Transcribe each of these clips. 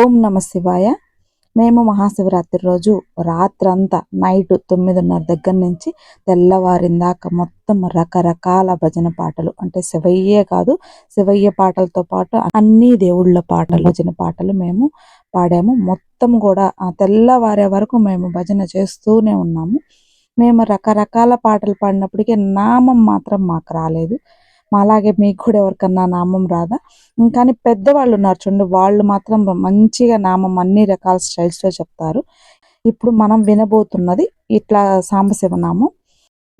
ఓం నమ శివాయ. మేము మహాశివరాత్రి రోజు రాత్రంతా నైట్ 9:30 దగ్గర నుంచి తెల్లవారిందాక మొత్తం రకరకాల భజన పాటలు, అంటే శివయ్యే కాదు, శివయ్య పాటలతో పాటు అన్ని దేవుళ్ళ పాటలు, భజన పాటలు మేము పాడాము. మొత్తం కూడా ఆ తెల్లవారే వరకు మేము భజన చేస్తూనే ఉన్నాము. మేము రకరకాల పాటలు పాడినప్పటికీ నామం మాత్రం మాకు రాలేదు. అలాగే మీకు కూడా ఎవరికన్నా నామం రాదా? కానీ పెద్దవాళ్ళు ఉన్నారు చూడండి, వాళ్ళు మాత్రం మంచిగా నామం అన్ని రకాల స్టైల్స్లో చెప్తారు. ఇప్పుడు మనం వినబోతున్నది ఇట్లా సాంబశివనామం.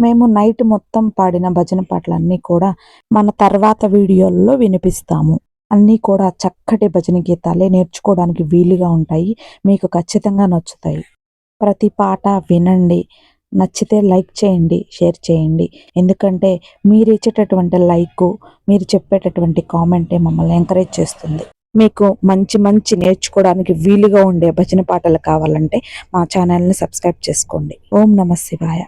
మేము నైట్ మొత్తం పాడిన భజన పాటలన్నీ కూడా మన తర్వాత వీడియోల్లో వినిపిస్తాము. అన్నీ కూడా చక్కటి భజన గీతాలే, నేర్చుకోవడానికి వీలుగా ఉంటాయి. మీకు ఖచ్చితంగా నచ్చుతాయి. ప్రతి పాట వినండి, నచ్చితే లైక్ చేయండి, షేర్ చేయండి. ఎందుకంటే మీరు ఇచ్చేటటువంటి లైక్, మీరు చెప్పేటటువంటి కామెంటే మమ్మల్ని ఎంకరేజ్ చేస్తుంది. మీకు మంచి మంచి నేర్చుకోవడానికి వీలుగా ఉండే భజన పాటలు కావాలంటే మా ఛానల్ని సబ్స్క్రైబ్ చేసుకోండి. ఓం నమ శివాయ.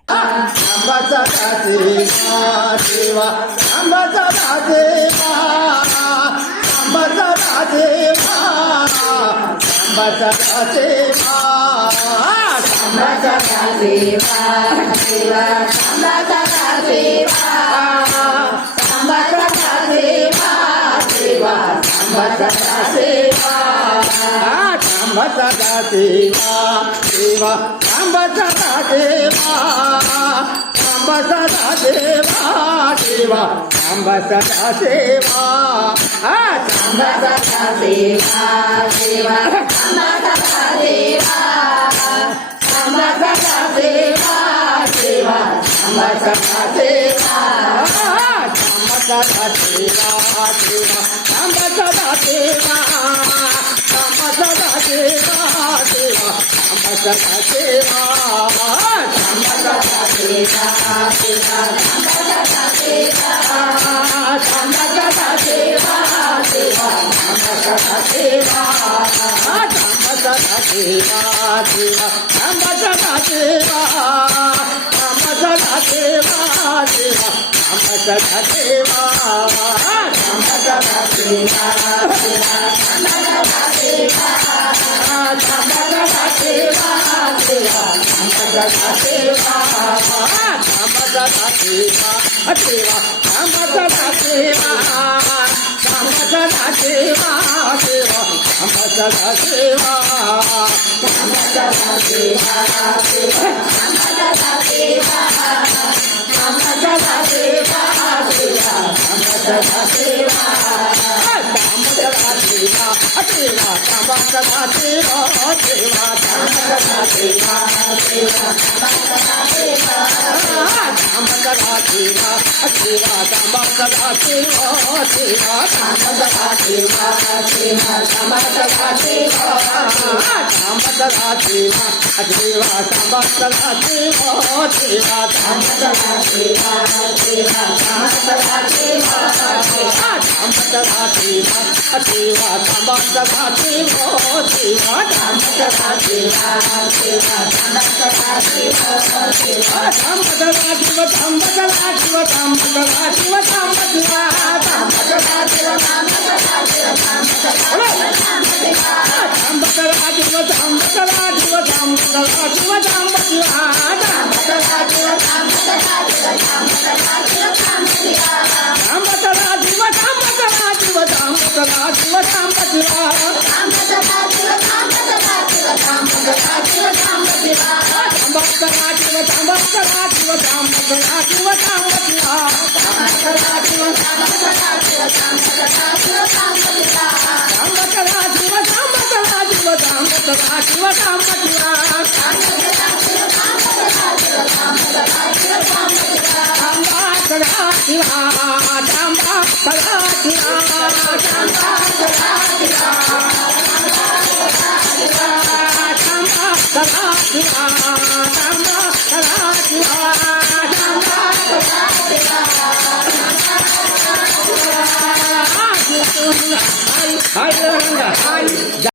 Come on.